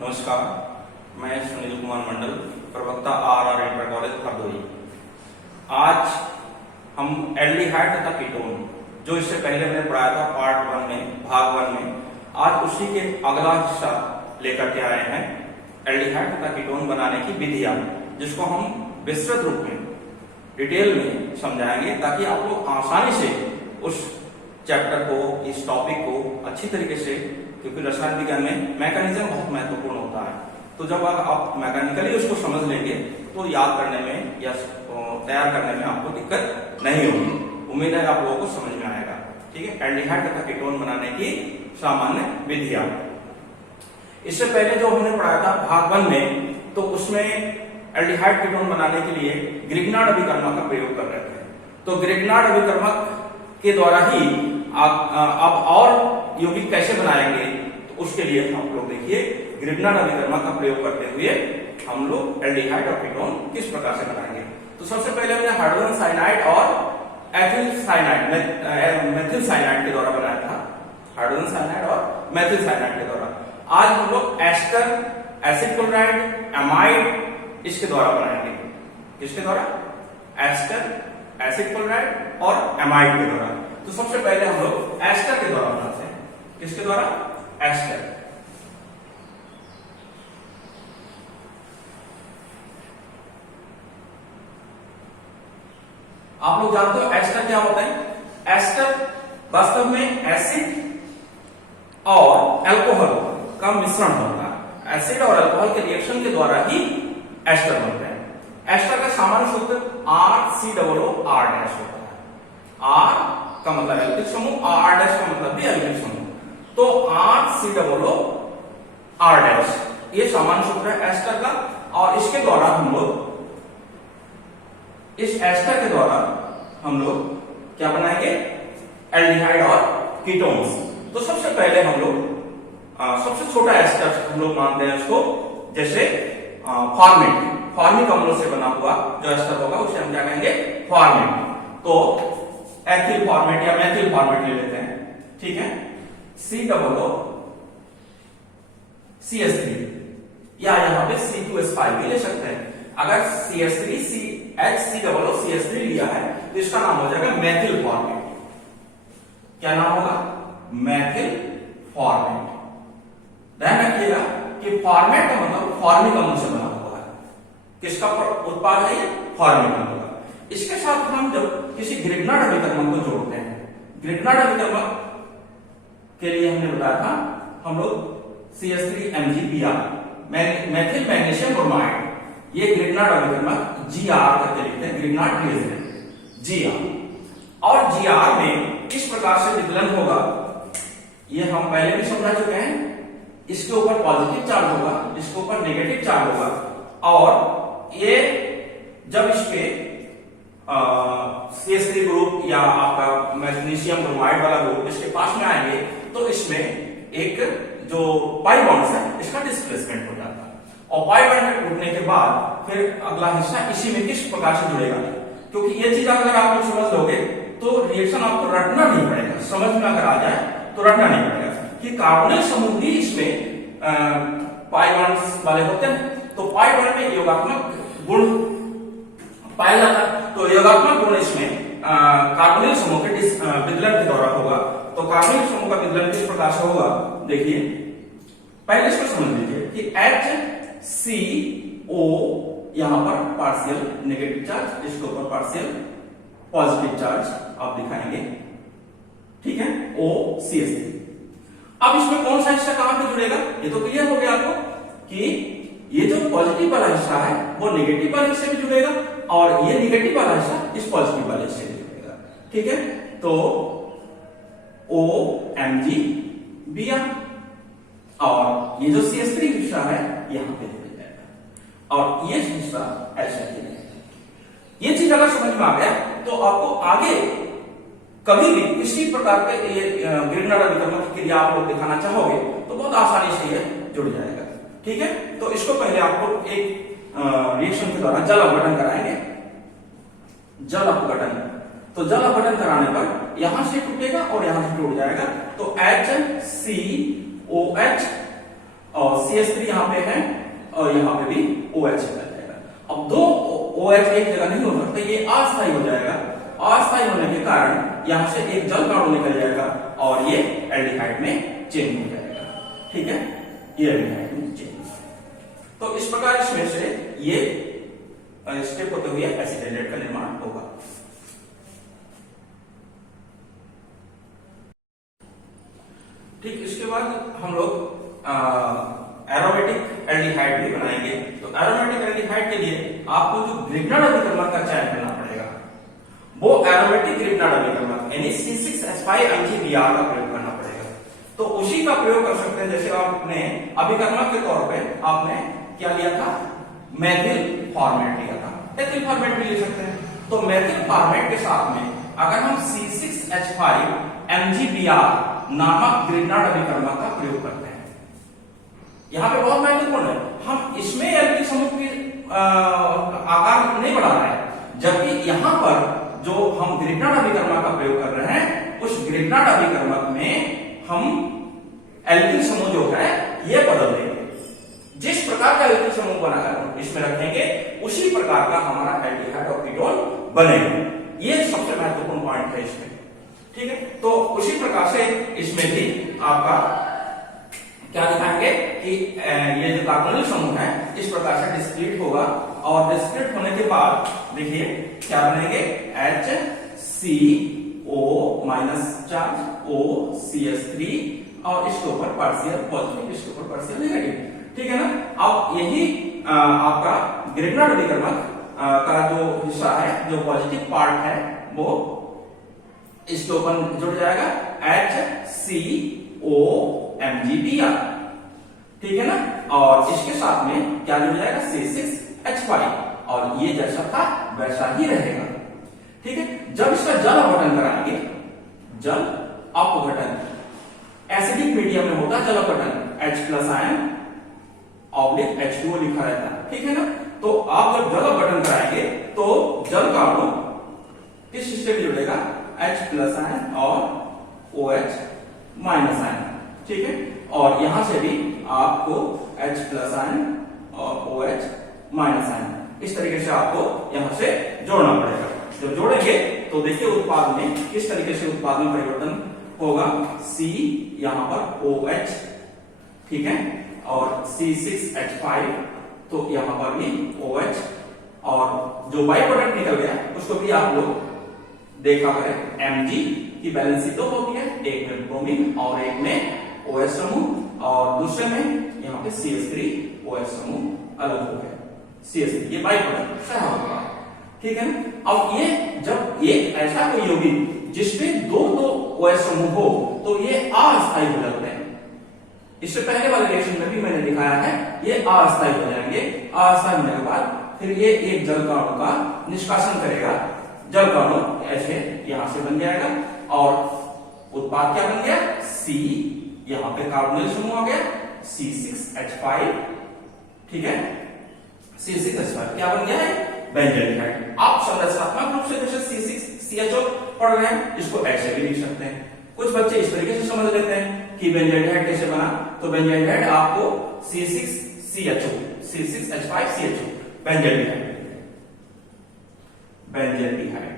नमस्कार, मैं सुनील कुमार मंडल, प्रवक्ता आर इंटर कॉलेज हरदोई। आज हम एल्डिहाइड तथा कीटोन, जो इससे पहले मैंने पढ़ाया था पार्ट 1 में, भाग 1 में, आज उसी के अगला हिस्सा लेकर के आए हैं। एल्डिहाइड तथा कीटोन बनाने की विधियां, जिसको हम विस्तृत रूप में डिटेल में समझाएंगे ताकि आप लोग आसानी से उस चैप्टर को, इस टॉपिक को अच्छी तरीके से, क्योंकि रसायन विज्ञान में मैकेनिज्म बहुत महत्वपूर्ण होता है, तो जब आप मैकेनिकली उसको समझ लेंगे तो याद करने में या तैयार करने में आपको दिक्कत नहीं होगी। उम्मीद है आप लोगों को समझ में आएगा। ठीक है, एल्डिहाइड तथा कीटोन बनाने की सामान्य विधियां। इससे पहले जो हमने पढ़ाया था भाग 1 में, तो उसमें एल्डिहाइड कीटोन बनाने के लिए ग्रिग्नार्ड अभिकर्मक का प्रयोग कर रहे थे। तो ग्रिग्नार्ड अभिकर्मक के द्वारा ही अब और यौगिक कैसे बनाएंगे, तो उसके लिए हम लोग देखिए ग्रिग्नार्ड अभिकर्मक का प्रयोग करते हुए हम लोग एल्डिहाइड और कीटोन किस प्रकार से बनाएंगे। तो सबसे पहले हमने हाइड्रोजन साइनाइड और एथिल साइनाइड, मेथिल साइनाइड के द्वारा बनाया था। हाइड्रोजन साइनाइड और मेथिल साइनाइड के द्वारा। आज हम लोग एस्टर, एसिड क्लोराइड, एमाइड इसके द्वारा बनाएंगे। किसके द्वारा? एस्टर, एसिड क्लोराइड और एमाइड के द्वारा। तो सबसे पहले हम लोग एस्टर के द्वारा बनाते हैं। किसके द्वारा? एस्टर। आप लोग जानते हो एस्टर क्या होता है? एस्टर वास्तव में एसिड और अल्कोहल का मिश्रण होता है। एसिड और अल्कोहल के रिएक्शन के द्वारा ही एस्टर बनते हैं। एस्टर का सामान्य सूत्र RCOOR डैश होता है। R का मतलब एल्किल समूह, R डैश का मतलब भी एल्किल समूह। तो RCOOR डैश ये सामान्य सूत्र है एस्टर का। और इसके द्वारा हम लोग, इस एस्टर के द्वारा हम लोग क्या बनाएंगे? एल्डिहाइड और कीटोन्स। तो सबसे पहले हम लोग सबसे छोटा एस्टर हम लोग मानते हैं उसको, जैसे फॉर्मिक अम्लों से बना हुआ जो एस्टर होगा उसे हम क्या कहेंगे? फॉर्मेट। तो एथिल फॉर्मेट या मेथिल फॉर्मेट ले लेते हैं। ठीक है, COOCH3 या यहाँ पे C2H5 भी ले सकते हैं। अगर CH3COOCH3 लिया है तो इसका नाम हो जाएगा मेथिल फॉर्मेट। क्या नाम होगा? Methyl format. ध्यान रखिएगा कि फॉर्मेट का मतलब फॉर्मिक अम्ल से बना हुआ है। किसका उत्पाद है ये? फॉर्मिक अम्ल का। इसके साथ हम जब किसी ग्रिग्नार्ड अभिकर्मक को जोड़ते हैं, ग्रिग्नार्ड अभिकर्मक के लिए हमने बताया था हम लोग CH3MgBr, मेथिल मैग्नीशियम ब्रोमाइड, ये ग्रिग्नार्ड अभिकर्मक Gr करके लिखते हैं, ग्रिग्नार्ड रिएजेंट Gr। और Gr में किस प्रकार से विकलन होगा ये हम पहले भी समझा चुके हैं। इसके ऊपर पॉजिटिव चार्ज होगा, इसके ऊपर नेगेटिव चार्ज होगा, और ये जब इसके CH3 ग्रुप या आपका मैग्नीशियम ब्रोमाइड वाला ग्रुप इसके पास में आएंगे तो इसमें एक जो पाई बॉन्ड है इसका डिस्प्लेसमेंट हो जाता है। और पाई बॉन्ड टूटने के बाद फिर अगला हिस्सा इसी में किस प्रकार से जुड़ेगा, क्योंकि ये चीज अगर आप लोग समझ लोगे तो रिएक्शन आपको रटना नहीं पड़ेगा। समझ में अगर आ जाए तो रटना नहीं पड़ेगा कि कार्बोनिल समूह भी इसमें पाई बॉन्ड्स वाले होते हैं। तो पाई बॉन्ड में योगात्मक गुण पाया जाता है। तो योगात्मक गुण इसमें कार्बोनिल समूह के विदलन के द्वारा होगा। तो कार्बोनिल समूह का विदलन किस प्रकार से होगा देखिए। पहले इसको समझ लीजिए कि HCO यहां पर पार्शियल नेगेटिव चार्ज, इसके ऊपर पार्शियल पॉजिटिव चार्ज आप दिखाएंगे। ठीक है, OCH3। अब इसमें कौन सा हिस्सा कहां पे जुड़ेगा ये तो क्लियर हो गया आपको कि ये जो पॉजिटिव वाला हिस्सा है वो नेगेटिव वाले हिस्से में जुड़ेगा और ये नेगेटिव वाला हिस्सा इस पॉजिटिव वाले हिस्से में जुड़ेगा। ठीक है, तो OMgBr और ये जो CH3 हिस्सा है यहां पे जुड़ जाएगा और ये हिस्सा ऐसा ही रहेगा। ये चीज अगर समझ में आ गया तो आपको आगे कभी भी किसी प्रकार के ये ग्रिग्नार्ड अभिकर्मक की क्रिया आप लोग दिखाना चाहोगे तो बहुत आसानी से ये जुड़ जाएगा। ठीक है, तो इसको पहले आपको एक रिएक्शन के द्वारा जल अपघटन कराएंगे। जल अपघटन, तो जल अपघटन कराने पर यहां से टूटेगा और यहां से टूट जाएगा। तो HCOH और CH3 यहाँ पे है और यहाँ पे भी OH चला जाएगा। अब दो OH एक जगह नहीं हो सकते, ये अस्थायी हो जाएगा। अस्थायी होने के कारण यहाँ से एक जल का अणु निकल जाएगा और ये एल्डिहाइड में चेंज हो जाएगा। ठीक है, ये एल्डिहाइड में चेंज। तो इस प्रकार इसमें से ये स्टेप होते हुए एसिटेट का निर्माण होगा। ठीक, इसके बाद हम लोग एरोमेटिक एल्डिहाइड भी बनाएंगे। तो एरोमेटिक एल्डिहाइड के लिए आपको जो ग्रिग्नार्ड अभिकर्मक का चयन करना पड़ेगा, वो एरोमेटिक ग्रिग्नार्ड अभिकर्मक यानी C6H5MgBr का प्रयोग करना पड़ेगा। तो उसी का प्रयोग कर सकते हैं जैसे आपने अभिकर्मक के तौर पे आपने क्या लिया था, मैथिल फॉर्मेट लिया था, एथिल फॉर्मेट भी ले सकते हैं। तो मैथिल फॉर्मेट के साथ में अगर हम C6H5MgBr नामक ग्रिग्नार्ड अभिकर्मक का प्रयोग करते हैं, यहाँ पे बहुत महत्वपूर्ण है, हम इसमें एल्किल समूह की आकार नहीं बढ़ा रहे हैं, जबकि यहाँ पर जो हम ग्रिग्नार्ड अभिकर्मक का प्रयोग कर रहे हैं, उस ग्रिग्नार्ड अभिकर्मक में हम एल्किल समूह जो है ये बदल देंगे। जिस प्रकार का एल्किल समूह बनाकर इसमें रखेंगे उसी प्रकार का हमारा एल्डिहाइड और कीटोन बनेगा। ये सबसे महत्वपूर्ण पॉइंट है इसमें। ठीक है, तो उसी प्रकार से इसमें भी आपका क्या दिखाएंगे कि ये जो कार्बोनिल समूह है इस प्रकार से डिस्क्रीट होगा और डिस्क्रीट होने के बाद देखिए क्या बनेंगे, HCO माइनस चार्ज OCH3 और इसके ऊपर पार्शियल पॉजिटिव, इसके ऊपर पार्शियल नेगेटिव। ठीक है ना। अब यही आपका ग्रिग्नार्ड अभिकर्मक का जो हिस्सा है, जो पॉजिटिव पार्ट है, वो इसके ऊपर जुड़ जाएगा HCOMgBr। ठीक है ना। और इसके साथ में क्या जुड़ जाएगा, C6H5 और ये जैसा था वैसा ही रहेगा। ठीक है, जब इसका जल अपघटन कराएंगे, जल अपघटन एसिडिक मीडियम में होता है जल अपघटन, H+ आयन ऑब्लिक H2O लिखा रहता है। ठीक है ना। तो आप जब जल अपघटन कराएंगे तो जल का अणु किस हिस्से में जुड़ेगा, H+ आयन और OH- आयन। ठीक है, और यहां से भी आपको H+ आयन और OH- आयन इस तरीके से आपको यहां से जोड़ना पड़ेगा। जब जोड़ेंगे तो देखिए उत्पाद में किस तरीके से उत्पाद में परिवर्तन होगा। C यहां पर OH, ठीक है, और C6H5 तो यहां पर भी OH, और जो बाई प्रोडक्ट निकल गया उसको भी आप लोग देखा करें। Mg की बैलेंसी तो होती है, एक में ब्रोमीन और एक में OH समूह, और दूसरे में यहाँ पे CH3OH समूह अलग हो गया, CH3 ये बाई प्रोडक्ट सह होगा। ठीक है ना। अब ये जब एक ऐसा कोई यौगिक जिसमें दो OH समूह हो तो ये अस्थायी हो जाते हैं। इससे पहले वाले रिएक्शन में भी मैंने दिखाया है, ये अस्थायी हो जाएंगे। अस्थायी होने के बाद फिर ये एक जल का अणु का निष्कासन करेगा, जल का अणु ऐसे यहां से बन जाएगा और उत्पाद क्या बन गया, C, यहां पे कार्बोनिल समूह आ गया C6H5। ठीक है, C6H5 क्या बन गया है, बेंजोएल्डिहाइड। आप संरचनात्मक रूप से जैसे C6CHO पढ़ रहे हैं, इसको ऐसे भी लिख सकते हैं। कुछ बच्चे इस तरीके से समझ लेते हैं कि बेंजोएल्डिहाइड कैसे बना, तो बेंजोएल्डिहाइड आपको C6CHO, C6H5CHO बेंजोएल्डिहाइड, बेंजोएल्डिहाइड।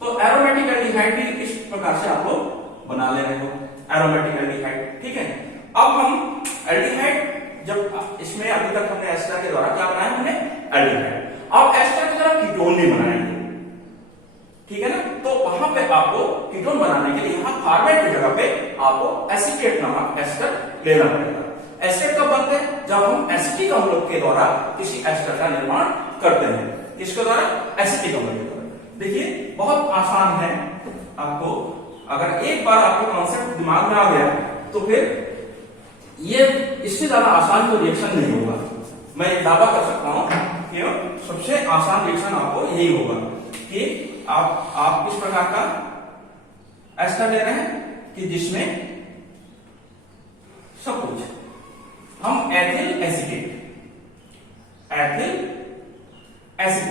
तो एरोमेटिक एल्डिहाइड भी इस प्रकार से आप लोग बना ले रहे हो, एरोमेटिक एल्डिहाइड। ठीक है, अब हम एल्डिहाइड जब इसमें अभी तक हमने एस्टर के द्वारा क्या बनाया, हमने एल्डिहाइड। अब एस्टर के द्वारा कीटोन भी बनाएंगे। ठीक है ना। तो वहां पे आपको कीटोन बनाने के लिए यहां फॉर्मेट की जगह पे आपको एसीटेट नामक एस्टर लेना पड़ेगा। एस्टर कब बनते हैं, जब हम एसिटिक अम्ल के द्वारा किसी एस्टर का निर्माण करते हैं। किसके द्वारा, एसिटिक अम्ल के द्वारा। देखिए बहुत आसान है, आपको अगर एक बार आपको कॉन्सेप्ट दिमाग में आ गया तो फिर ये इससे ज्यादा आसान कोई रिएक्शन नहीं होगा। मैं दावा कर सकता हूं कि सबसे आसान रिएक्शन आपको यही होगा कि आप किस प्रकार का एस्टर ले रहे हैं कि जिसमें सब कुछ हम एथिल एसीटेट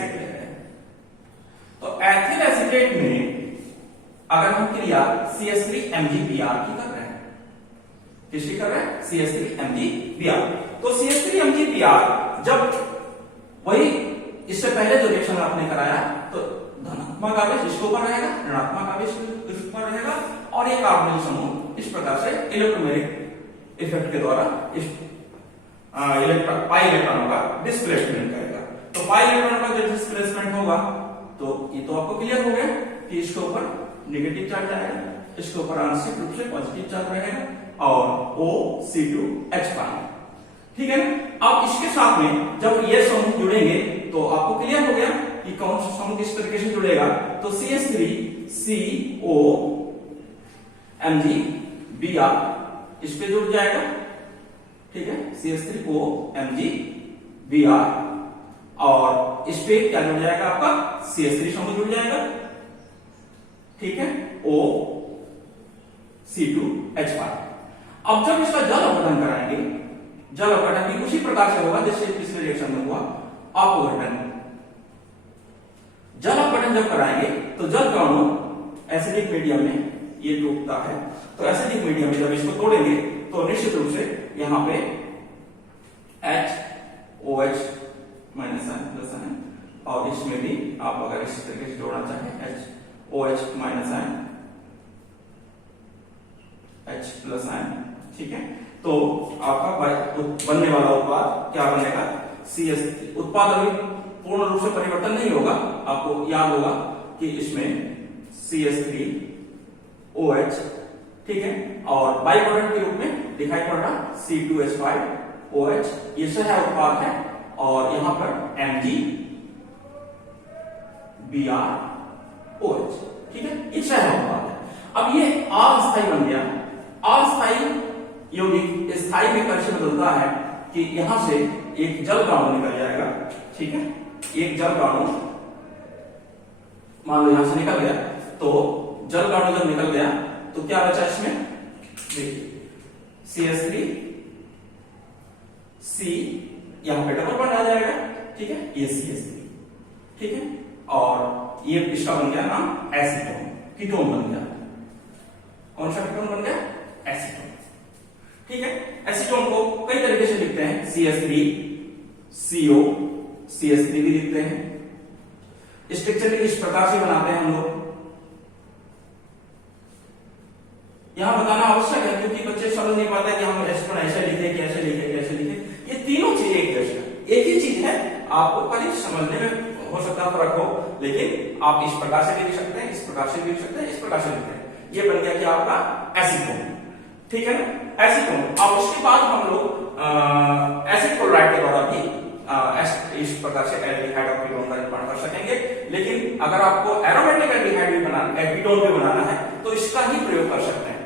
ले रहे हैं। तो एथिल एसीटेट में अगर हम क्रिया CH3MgBr की कर रहे हैं, किसकी कर रहे हैं? CH3MgBr। तो CH3MgBr जब वही इससे पहले जो रिएक्शन आपने कराया तो धनात्मक आवेश इसके ऊपर रहेगा, ऋणात्मक आवेश इसके ऊपर रहेगा और ये कार्बोनिल समूह इस प्रकार से इलेक्ट्रोमैग्नेटिक इफेक्ट के द्वारा इस पाई इलेक्ट्रॉनों का डिस्प्लेसमेंट करेगा। तो पाई इलेक्ट्रॉनों का जब डिस्प्लेसमेंट होगा तो ये तो आपको क्लियर हो गया कि इसके ऊपर नेगेटिव चार्ज आएगा, इसके ऊपर आंशिक रूप से पॉजिटिव चार्ज रहेगा और O(C2H5) ठीक है ना। अब इसके साथ में जब ये समूह जुड़ेंगे तो आपको क्लियर हो गया कि कौन सा समूह किस तरीके से जुड़ेगा। तो CH3COMgBr इस पे जुड़ जाएगा, ठीक है, CH3OMgBr और इस पे क्या जुड़ जाएगा आपका CH3 समूह जुड़ जाएगा, ठीक है, O(C2H5). अब जब इसका जल अपघटन कराएंगे, जल अपघटन भी उसी प्रकार से होगा जैसे पिछले रिएक्शन में हुआ अपघटन। जल अपघटन जब कराएंगे तो जल का अणु एसिडिक मीडियम में ये टूटता है, तो एसिडिक मीडियम में जब इसको तोड़ेंगे तो निश्चित रूप से यहाँ पे HOH -N और इसमें भी आप अगर इस तरीके से जोड़ना चाहें HOH -H+N, ठीक है, तो आपका बनने वाला उत्पाद क्या बनेगा? CH3। उत्पाद अभी पूर्ण रूप से परिवर्तन नहीं होगा, आपको याद होगा कि इसमें CH3OH, ठीक है, और बाई प्रोडक्ट के रूप में दिखाई पड़ रहा C2H5OH, ये सह उत्पाद है और यहां पर MgBrOH, ठीक है, ये सह उत्पाद है। अब ये अस्थायी बन गया। अस्थायी यौगिक स्थायी में कैसे बदलता है कि यहां से एक जल का अणु निकल जाएगा, ठीक है, एक जल का अणु मान लो यहां से निकल गया, तो जल का अणु जब निकल गया तो क्या बचा इसमें? देखिए CH3C यहां पे डबल बॉन्ड आ जाएगा, ठीक है, ये CH3, ठीक है, और ये इसका बन गया नाम एसीटोन, कीटोन बन गया। कौन सा कीटोन बन गया? एसीटोन, ठीक है। एसीटोन को कई तरीके से लिखते हैं, CH3CO, CH3 भी लिखते हैं। स्ट्रक्चर इस प्रकार से बनाते हैं हम लोग। यहां बताना आवश्यक है क्योंकि बच्चे समझ नहीं पाते कि हम एसीटोन ऐसे लिखे, कैसे लिखे, कैसे लिखे। ये तीनों चीज एक जैसे एक ही चीज है, आपको खाली समझने में हो सकता है फर्क हो, लेकिन आप इस प्रकार से भी लिख सकते हैं, इस प्रकार से भी लिख सकते हैं, इस प्रकार से लिखते हैं। ये बन गया कि आपका एसीटोन, ठीक है ना, एसीटोन। अब उसके बाद हम लोग एसिड क्लोराइड के द्वारा भी इस प्रकार से एल्डिहाइड और कीटोन का निर्माण कर सकेंगे। लेकिन अगर आपको एरोमेटिक एल्डिहाइड भी बनाना है, कीटोन भी बनाना है, तो इसका ही प्रयोग कर सकते हैं।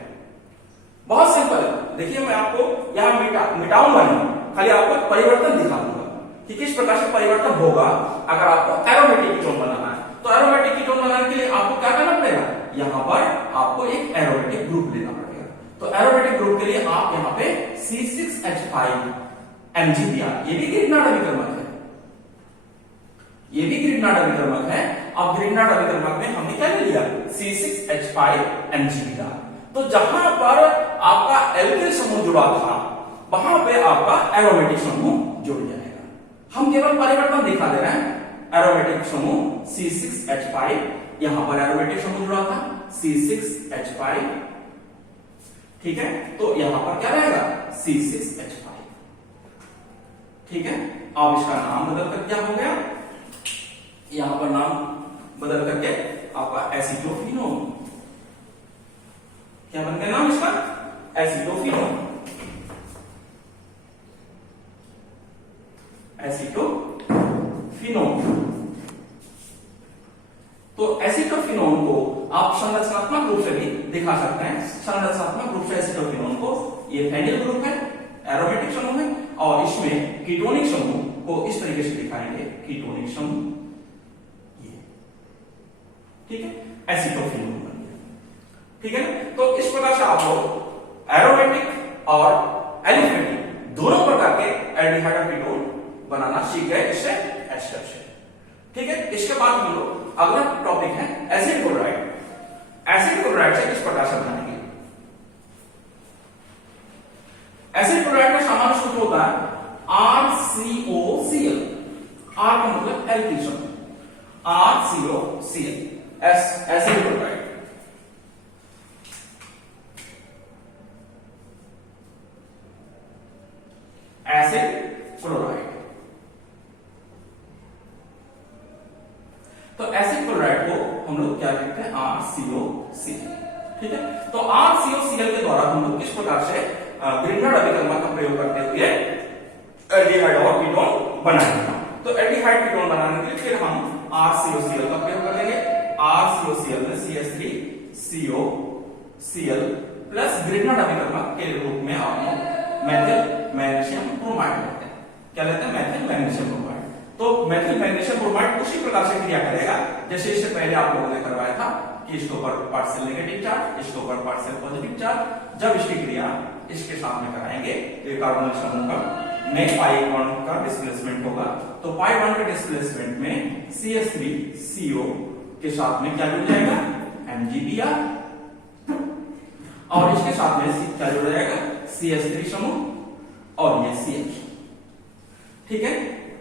बहुत सिंपल है। देखिए मैं आपको यहाँ मिटाऊंगा नहीं, खाली आपको परिवर्तन दिखा दूंगा कि किस प्रकार से परिवर्तन होगा अगर आपको एरोमेटिक कीटोन बनाना है। तो एरोमेटिक कीटोन बनाने के लिए आपको क्या करना पड़ेगा? यहाँ पर आपको एक एरोमेटिक ग्रुप लेना पड़ेगा। तो एरोमेटिक ग्रुप के लिए आप यहाँ पे C6H5MgBr, ये भी ग्रिग्नार्ड अभिकर्मक है, ये भी ग्रिग्नार्ड अभिकर्मक है। अब ग्रिग्नार्ड अभिकर्मक में हमने क्या ले लिया? C6H5MgBr। तो जहां पर आपका एल्किल समूह जुड़ा था वहां पे आपका एरोमेटिक समूह जुड़ जाएगा। हम केवल परिवर्तन दिखा दे रहे हैं। एरोमेटिक समूह C6H5, यहां पर एरोमेटिक समूह जुड़ा था C6H5, ठीक है, तो यहां पर क्या रहेगा? C6H5, ठीक है। अब इसका नाम बदल कर क्या हो गया? यहां पर नाम बदल करके आपका एसिटोफिनोन, क्या बन गया नाम इसका? Acetophenone, acetophenone. तो एसिटोफिनोन को आप संरचनात्मक रूप से भी दिखा सकते हैं। संरचनात्मक रूप से एसिटोफिनोन को ये फेनिल ग्रुप है, एरोमेटिक समूह है, और इसमें कीटोनिक समूह को इस तरीके से दिखाएंगे, कीटोनिक समूह, ये, ठीक है, एसिटोफिनोन, ठीक है। तो इस प्रकार से आप लोग एरोमेटिक और एलिफेटिक दोनों प्रकार के एल्डिहाइड और कीटोन बनाना सीख गए इससे एस्टर से, ठीक है। इसके बाद हम लोग अगला टॉपिक है एसिड क्लोराइड। एसिड क्लोराइड से किस प्रकार से बनाएंगे? Acid chloride. तो एसिड क्लोराइड को हम लोग क्या लिखते हैं, RCOCl। ठीक है, तो RCOCl के द्वारा हम लोग किस प्रकार से ग्रीनहार्ड अभिकर्मक का प्रयोग करते हुए एल्डिहाइड और कीटोन बनाएंगे। तो एल्डिहाइड कीटोन बनाने के लिए फिर हम RCOCl का प्रयोग करेंगे। RCOCl में CH3COCl प्लस ग्रीनहार्ड अभिकर्मक के रूप में हम मेथिल मैग्नीशियम ब्रोमाइड लेते हैं। क्या लेते हैं, मेथिल मैग्नीशियम ब्रोमाइड। तो मेथिल मैग्नीशियम ब्रोमाइड उसी प्रकार से क्रिया करेगा जैसे इससे पहले आप लोगों ने करवाया था कि इसके ऊपर पार्शियल नेगेटिव चार्ज, इसके ऊपर पार्शियल पॉजिटिव चार्ज। जब इसकी क्रिया इसके साथ में कराएंगे तो ये कार्बोनिल समूह का में पाई बॉन्ड का डिस्प्लेसमेंट होगा। तो पाई बॉन्ड के डिस्प्लेसमेंट में CH3CO के साथ में क्या जुड़ जाएगा, MgBr, और इसके साथ में क्या जुड़ जाएगा, CH3 समूह और ये CH। ठीक है,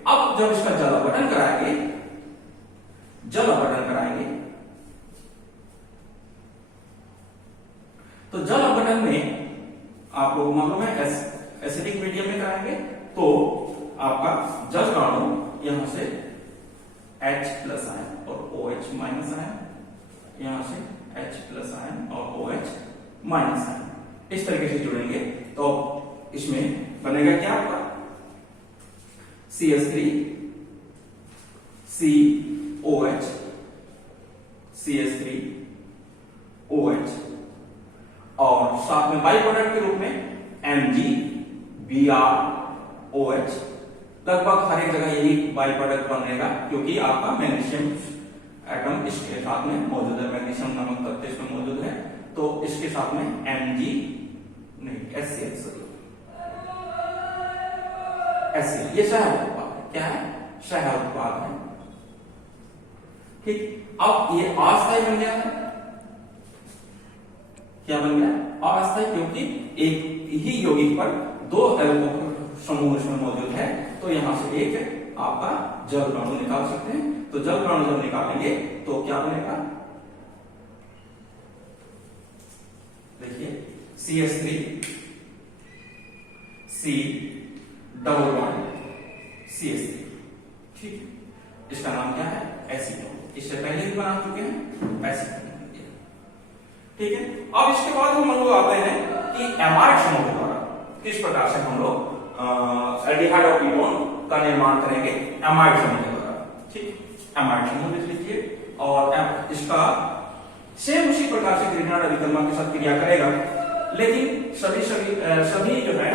अब जब इसका जल अपघटन कराएंगे, तो जल अपघटन में आप लोग मालूम है एसिडिक मीडियम में कराएंगे तो आपका जल अणु यहां से H प्लस आयन और OH माइनस आयन, यहां से H प्लस आयन और OH माइनस आयन इस तरीके से जुड़ेंगे। तो इसमें बनेगा क्या आपका CH3 COH CH3 OH और साथ में बाई प्रोडक्ट के रूप में MgBrOH। लगभग हर एक जगह यही बाई प्रोडक्ट बनेगा क्योंकि आपका मैग्नीशियम एटम इसके साथ में मौजूद है, मैग्नीशियम नामक तत्व इसमें मौजूद है। तो इसके साथ में HCl ये सह उत्पाद है। क्या है, सह उत्पाद है। ठीक, अब ये अस्थायी बन गया है। क्या बन गया, अस्थायी, क्योंकि एक ही यौगिक पर दो एल्कोहल समूह इसमें मौजूद है। तो यहां से एक आपका जल अणु निकाल सकते हैं। तो जल अणु जब निकालेंगे तो क्या बनेगा, देखिए CH3 C double bond CH3। ठीक, इसका नाम क्या है, एसीटोन। इससे पहले भी बना चुके हैं एसीटोन। ठीक है, अब इसके बाद हम लोग आते हैं कि एमाइड समूह के द्वारा किस प्रकार से हम लोग एल्डिहाइड और कीटोन का निर्माण करेंगे एमाइड समूह के द्वारा। ठीक, एमाइड समूह लिख लीजिए और इसका सेम उसी प्रकार से ग्रीनहार्ड अभिकर्मक के साथ क्रिया करेगा, लेकिन सभी जो है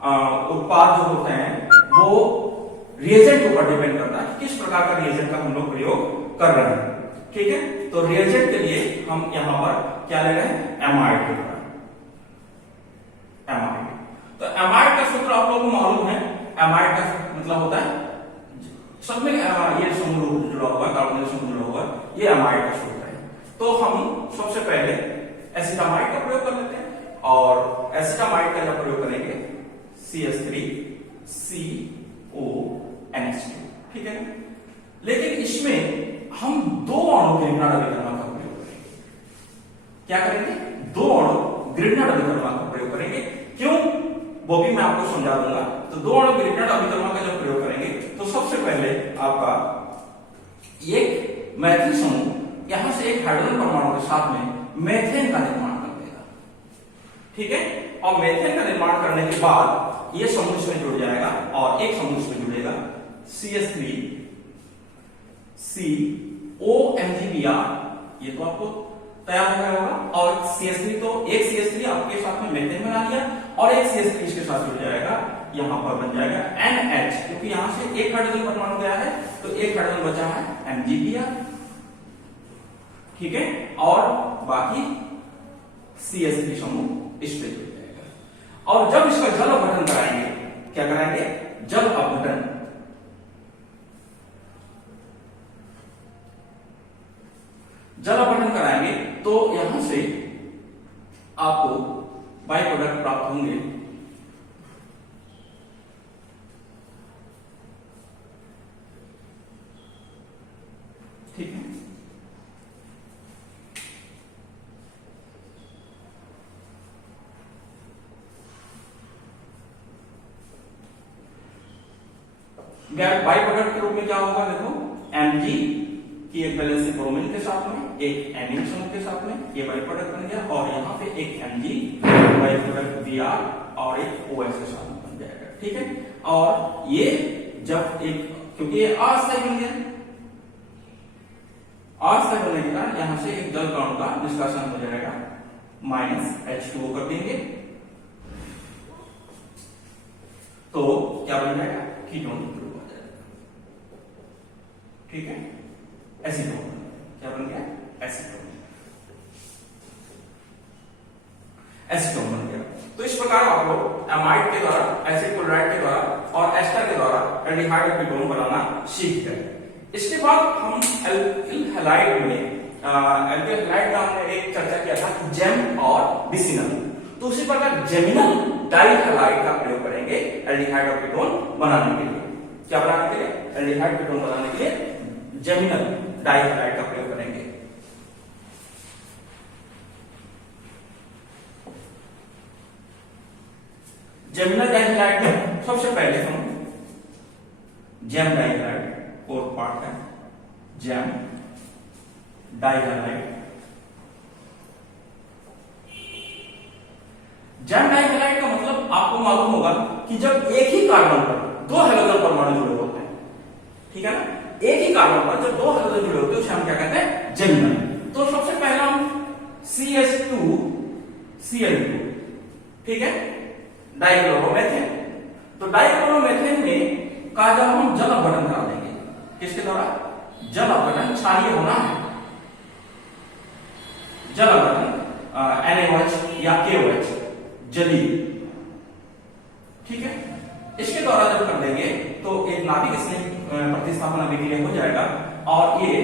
उत्पाद जो होते हैं वो रिएजेंट के ऊपर डिपेंड करता है किस प्रकार का रिएजेंट का हम लोग प्रयोग कर रहे हैं। ठीक है, तो रिएजेंट के लिए हम यहां पर क्या ले रहे हैं, एमाइड के द्वारा। एमाइड, तो एमाइड का सूत्र आप लोगों को मालूम है। एमाइड का मतलब होता है सब में ये समूह जुड़ा हुआ है, कार्बोनिल समूह जुड़ा हुआ है, ये एमाइड का सूत्र है। तो हम सबसे पहले एसिटामाइड का प्रयोग कर लेते हैं और एसिटामाइड का जब प्रयोग करेंगे CH3 CONH2। ठीक है, लेकिन इसमें हम दो अणु ग्रीनहार्ड अभिकर्मक का प्रयोग करेंगे। क्या करेंगे, दो अणु ग्रीनहार्ड अभिकर्मक का प्रयोग करेंगे। क्यों, वो भी मैं आपको समझा दूंगा। तो दो अणु ग्रीनहार्ड अभिकर्मक का जब प्रयोग करेंगे तो सबसे पहले आपका एक मैथिल समूह यहां से एक हाइड्रोजन परमाणु के साथ में मेथेन का निर्माण कर देगा। ठीक है, और मेथेन का निर्माण करने के बाद ये समूह इसमें जुड़ जाएगा और एक समूह इसमें जुड़ेगा CH3 COMgBr। ये तो आपको तैयार हो गया होगा। और CH3 तो एक CH3 आपके साथ में मेथेन बना लिया और एक CH3 इसके साथ जुड़ जाएगा, यहां पर बन जाएगा NH, क्योंकि यहां से एक हाइड्रोजन परमाणु गया है तो एक हाइड्रोजन बचा है MgBr। ठीक है, और बाकी CH3 समूह इस पे जुड़ जाएगा। और जब इसका जल अपघटन कराएंगे, क्या कराएंगे, जल अपघटन, जल अपघटन कराएंगे तो यहां से आपको बाई प्रोडक्ट प्राप्त होंगे। ठीक है, बाई प्रोडक्ट के रूप में क्या होगा देखो, Mg की एक वैलेंसी ब्रोमीन के साथ में, एक एमीन समूह के साथ में, ये बाई प्रोडक्ट बन गया, और यहाँ पे एक Mg बाई प्रोडक्ट Br और एक OH के साथ में बन जाएगा। ठीक है, और ये जब एक, क्योंकि ये अस्थायी बन गया, अस्थायी बनने के कारण यहां से एक जल कण का निष्कासन हो जाएगा, -H2O कर देंगे, तो क्या बन जाएगा, कीटोन ग्रुप हो जाएगा। ठीक है, एसीटोन, क्या बन गया, एसीटोन, एसीटोन बन गया। तो इस प्रकार आप लोग एमाइड के द्वारा, एसिड क्लोराइड के द्वारा और एस्टर के द्वारा एल्डिहाइड और कीटोन बनाना सीख गए। इसके बाद हम एल्किल हैलाइड में, एल्किल हैलाइड का हमने एक चर्चा किया था, जेम और बिसिनल। तो उसी प्रकार जेमिनल डाइहैलाइड का प्रयोग करेंगे एल्डिहाइड और कीटोन बनाने के लिए। क्या बनाने के लिए, एल्डिहाइड कीटोन बनाने के लिए जेमिनल डाइहैलाइड का प्रयोग करेंगे। जेमिनल डाइहैलाइड में सबसे पहले हम जेम डाइहैलाइड, फोर्थ पार्ट है जेम डाइहैलाइड। जेम डाइहैलाइड का मतलब आपको मालूम होगा कि जब एक ही कार्बन पर दो हैलोजन परमाणु जुड़े होते हैं, ठीक है ना, एक ही कार्बन पर जब दो हैलोजन जुड़े होते हैं उसे हम क्या कहते हैं, जेमिनल। तो सबसे पहला हम CH2 Cl2, ठीक है, डाइक्लोरोमेथेन। तो डाइक्लोरोमेथेन में का जब हम जल अपघटन करा देंगे, किसके द्वारा, जल अपघटन, क्षारीय होना है, जल अपघटन NaOH या KOH, जलीय, ठीक है, इसके द्वारा जब कर देंगे तो एक नाभिक स्नेह प्रतिस्थापन अभिक्रिया हो जाएगा, और ये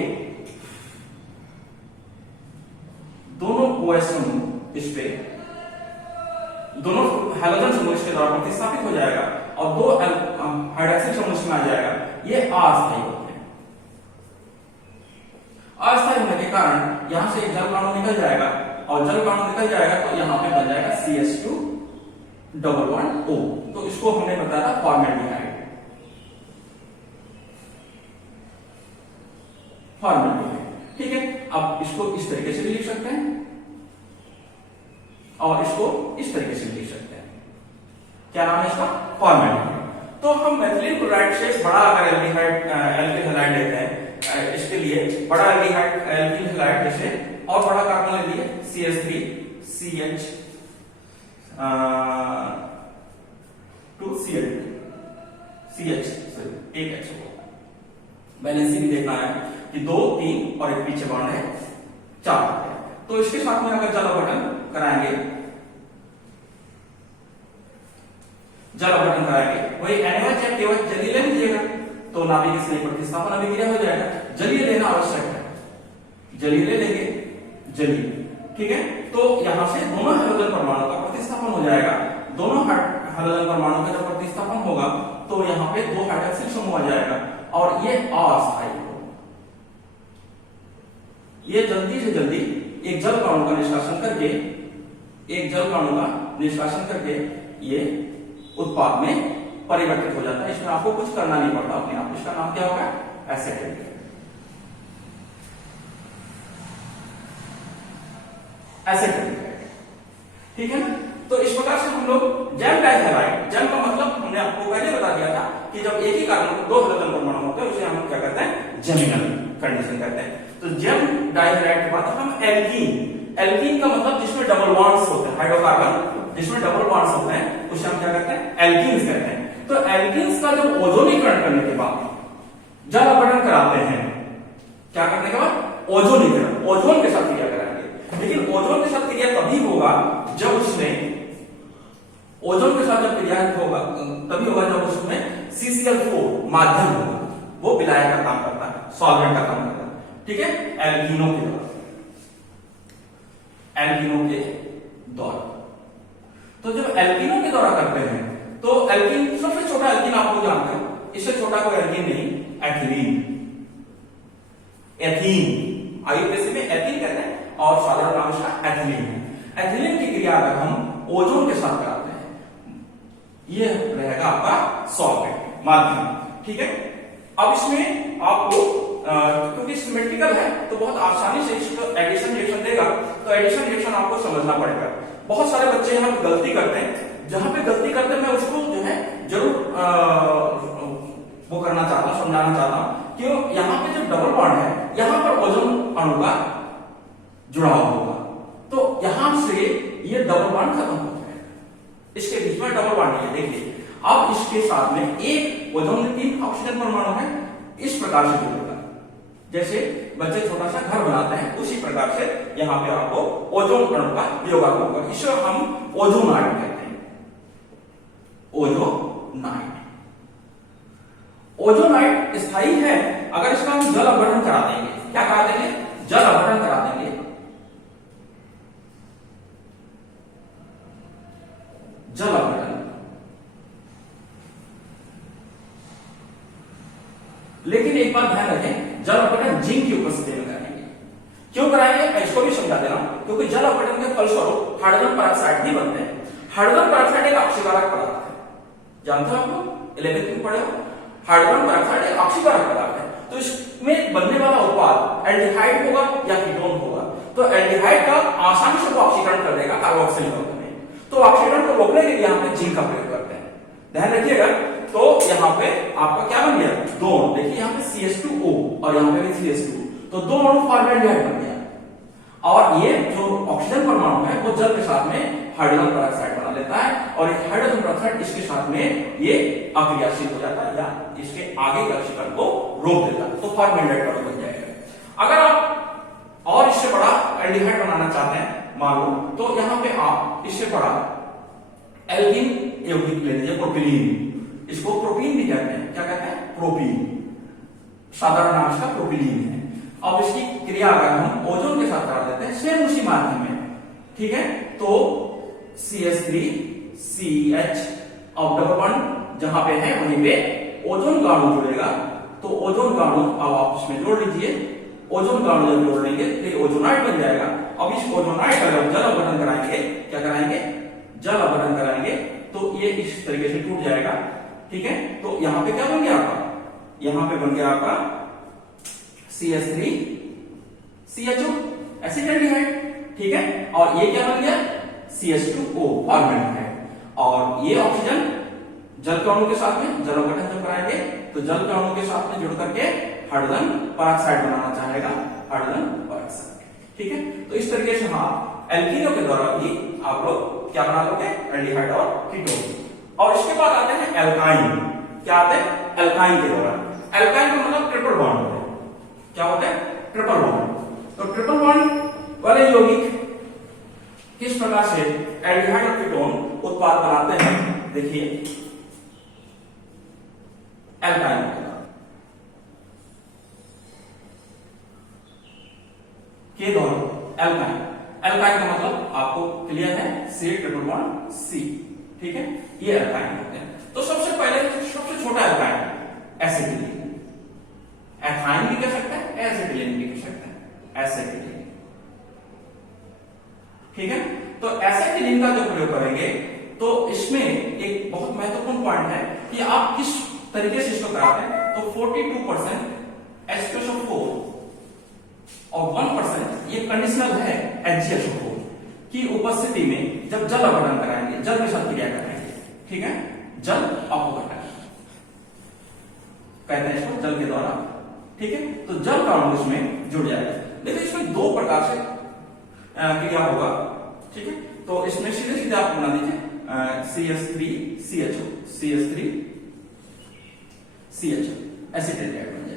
दोनों OH समूह इस पे, दोनों हैलोजन समूह इसके द्वारा प्रतिस्थापित हो जाएगा और दो हाइड्रोक्सिल समूह इसमें आ जाएगा। ये अस्थायी होते हैं। अस्थायी होने के कारण यहां से एक जल कण निकल जाएगा, और जल कण निकल जाएगा तो यहां पे बन जाएगा CH2 डबल बॉन्ड O। तो इसको हमने बताया था फॉर्मेल्डिहाइड, फॉर्मेल्डिहाइड, ठीक है। अब इसको इस तरीके से भी लिख सकते हैं और इसको इस तरीके से लिख सकते हैं, क्या नाम है इसका, फॉर्मेल्डिहाइड। तो हम मेथिलीन क्लोराइड से बड़ा अगर एल्डिहाइड, एल्किल हैलाइड लेते हैं, इसके लिए बड़ा एल्डिहाइड, एल्किल हैलाइड जैसे और बड़ा कार्बन ले लिए CH3 CH 2 Cl2 CH, एक H होगा। बैलेंसिंग भी देखना है कि 2 3 और एक पीछे बॉन्ड है 4। तो इसके साथ में अगर जल अपघटन कराएंगे, जल अपघटन कराएंगे, वही NaOH या KOH जलीय ले लीजिएगा, तो नाभिक स्नेह प्रतिस्थापन अभिक्रिया हो जाएगा। जलीय लेना आवश्यक है, जलीय ले लेंगे, जलीय, ठीक है। तो यहां से दोनों हाइड्रोजन परमाणु का प्रतिस्थापन हो जाएगा। दोनों हाइड्रोजन परमाणु का जब प्रतिस्थापन होगा तो यहां पे दो हाइड्रोक्सिल समूह आ जाएगा, और ये अस्थायी होगा। ये जल्दी से जल्दी एक जल कणों का निष्कासन करके, एक जल कणों का निष्कासन करके ये उत्पाद में परिवर्तित हो जाता है। इसमें आपको कुछ करना नहीं पड़ता अपने आप। इसका नाम क्या होगा, एसिड, एसिड, ठीक है ना। तो इस प्रकार से हम लोग जेम डाइहैलाइड, जेम का मतलब हमने आपको पहले बता दिया था कि जब एक ही कार्बन दो हाइड्रोजन परमाणु होते हैं उसे हम क्या कहते हैं, जेमिनल कंडीशन कहते हैं। तो जेम डाइहैलाइड के बाद हम एल्कीन, एल्कीन का मतलब जिसमें डबल बॉन्ड्स होते हैं, हाइड्रोकार्बन जिसमें डबल बॉन्ड्स होते हैं उसे हम क्या कहते हैं, एल्कीन्स कहते हैं। तो एल्कीन्स का जब ओजोनीकरण करने के बाद जल अपघटन कराते हैं, क्या करने के बाद, ओजोनीकरण, ओजोन के साथ क्रिया कराएंगे। लेकिन ओजोन के साथ क्रिया तभी होगा जब उसमें, ओजोन के साथ जब क्रिया होगा तभी होगा जब उसमें CCl4 माध्यम होगा, वो विलायक का काम करता है, सॉल्वेंट का काम करता है, ठीक है, एल्कीनों के द्वारा, एल्कीनों के द्वारा। तो जब एल्कीनों के द्वारा करते हैं तो एल्कीन, सबसे छोटा एल्कीन आप लोग जानते हो, इससे छोटा कोई एल्कीन नहीं, एथिलीन, एथीन, आयुर्वेद में एथीन कहते हैं और साधारण नाम इसका एथिलीन है। एथिलीन की क्रिया अगर हम ओजोन के साथ कराते हैं, ये रहेगा आपका सॉल्वेंट, माध्यम, ठीक है। अब इसमें आपको क्योंकि सिमेट्रिकल है तो बहुत आसानी से इसको एडिशन रिएक्शन देगा, तो एडिशन रिएक्शन आपको समझना पड़ेगा। बहुत सारे बच्चे यहाँ पे गलती करते हैं, जहां पे गलती करते हैं मैं उसको जो है जरूर वो करना चाहता हूं, समझाना चाहता हूं कि यहाँ पे जो डबल बॉन्ड है यहाँ पर ओजोन अणु का जुड़ाव होगा, तो यहां से ये डबल बॉन्ड खत्म हो जाएगा, इसके बीच में डबल बॉन्ड नहीं है। देखिए अब इसके साथ में एक ओजोन में 3 ऑक्सीजन परमाणु है, इस प्रकार से जुड़ेगा, जैसे बच्चे छोटा सा घर बनाते हैं उसी प्रकार से यहाँ पे आपको ओजोन अणु का वियोगात्मक होगा, इसे हम ओजोनाइड कहते हैं, ओजोनाइड। ओजोनाइड स्थायी है अगर इसका हम जल अपघटन करा देंगे, क्या करा देंगे, जल अपघटन करा देंगे, जल अपघटन। लेकिन एक बात ध्यान रखें, जल अपघटन जिंक की उपस्थिति में कराएंगे। क्यों कराएंगे मैं इसको भी समझा दे रहा हूं, क्योंकि जल अपघटन के फलस्वरूप हाइड्रोजन पेरोक्साइड भी बनते हैं। हाइड्रोजन पेरोक्साइड एक ऑक्सीकारक पदार्थ है, जानते हो आप लोग 11th में पढ़े हो, हाइड्रोजन पेरोक्साइड एक ऑक्सीकारक पदार्थ है, तो इसमें बनने वाला उत्पाद एल्डिहाइड होगा या कीटोन होगा, तो एल्डिहाइड का आसानी से वो ऑक्सीकरण कर देगा कार्बोक्सिल में, तो ऑक्सीकरण को रोकने के लिए यहाँ पे जिंक का प्रयोग करते हैं, ध्यान रखिएगा। तो यहाँ पे आपका क्या बन गया, दो, देखिए यहाँ पे CH2O और यहाँ पे भी CH2, तो दो अणु फॉर्मेल्डिहाइड बन गया, और ये जो ऑक्सीजन परमाणु है वो जल के साथ में हाइड्रोजन पेरोक्साइड बना लेता है, और हाइड्रोजन पेरोक्साइड इसके साथ में ये अक्रियाशील हो जाता है या इसके आगे के ऑक्सीकरण को रोक देता है, तो फॉर्मेल्डिहाइड अणु बन जाएगा। अगर आप और इससे बड़ा एल्डिहाइड बनाना चाहते हैं मान लो, तो यहाँ पे आप इससे बड़ा एल्कीन यौगिक ले लीजिए, प्रोपिलीन, इसको प्रोपीन भी कहते हैं, क्या कहते हैं, प्रोपीन, साधारण नाम इसका प्रोपिलीन है। अब इसकी क्रिया अगर हम ओजोन के साथ करा देते हैं सेम उसी माध्यम में, ठीक है, तो CH3CH अब डबल बॉन्ड जहां पे है वहीं पे ओजोन का अणु जुड़ेगा, तो ओजोन का अणु अब आप इसमें जोड़ लीजिए, ओजोन का अणु जब जोड़ लेंगे तो ये ओजोनाइड बन जाएगा। अब इस ओजोनाइड का जब जल अपघटन कराएंगे, क्या कराएंगे, जल अपघटन कराएंगे, तो ये इस तरीके से टूट जाएगा, ठीक है। तो यहाँ पे क्या बन गया आपका, यहाँ पे बन गया आपका CH3CHO एसिटाल्डिहाइड, ठीक है, और ये क्या बन गया CH2O फॉर्मेल्डिहाइड, और ये ऑक्सीजन जल के अणु के साथ में जल अपघटन जब कराएंगे तो जल के अणु के साथ में जुड़ करके हाइड्रोजन पेरोक्साइड बनाना चाहेगा, हाइड्रोजन पेरोक्साइड, ठीक है। तो इस तरीके से हाँ एल्कीनों के द्वारा भी आप लोग क्या बना लोगे, एल्डिहाइड और कीटोन। और इसके बाद आते हैं एल्काइन, क्या आते हैं, एल्काइन के द्वारा। एल्काइन का मतलब ट्रिपल बॉन्ड होता है, क्या होता है, ट्रिपल बॉन्ड। तो ट्रिपल बॉन्ड वाले यौगिक किस प्रकार से एल्डिहाइड और कीटोन उत्पाद बनाते हैं, देखिए एल्काइन के द्वारा, एल्काइन, एल्काइन का मतलब आपको क्लियर है, C ट्रिपल बॉन्ड C, ठीक है, ये एल्काइन होते हैं। तो सबसे पहले सबसे छोटा एल्काइन एसिटिलीन, एथाइन भी कह सकते हैं, एसिटिलीन भी कह सकते हैं, एसिटिलीन, ठीक है। तो एसिटिलीन का जो प्रयोग करेंगे तो इसमें एक बहुत महत्वपूर्ण पॉइंट है कि आप किस तरीके से इसको कराते हैं, तो 42% H2SO4 और 1% ये कंडीशनल है HgSO4 की उपस्थिति में जब जल अपघटन कराएंगे, जल के साथ क्रिया कराएंगे, ठीक है, जल अपघटन कहते हैं इसको, जल के द्वारा, ठीक है। तो जल का अणु इसमें जुड़ जाएगा। देखिए इसमें दो प्रकार से क्रिया होगा, ठीक है। तो इसमें सीधे सीधे आप बना दीजिए CH3CHO, CH3CHO एसिटाल्डिहाइड बन जाएगा।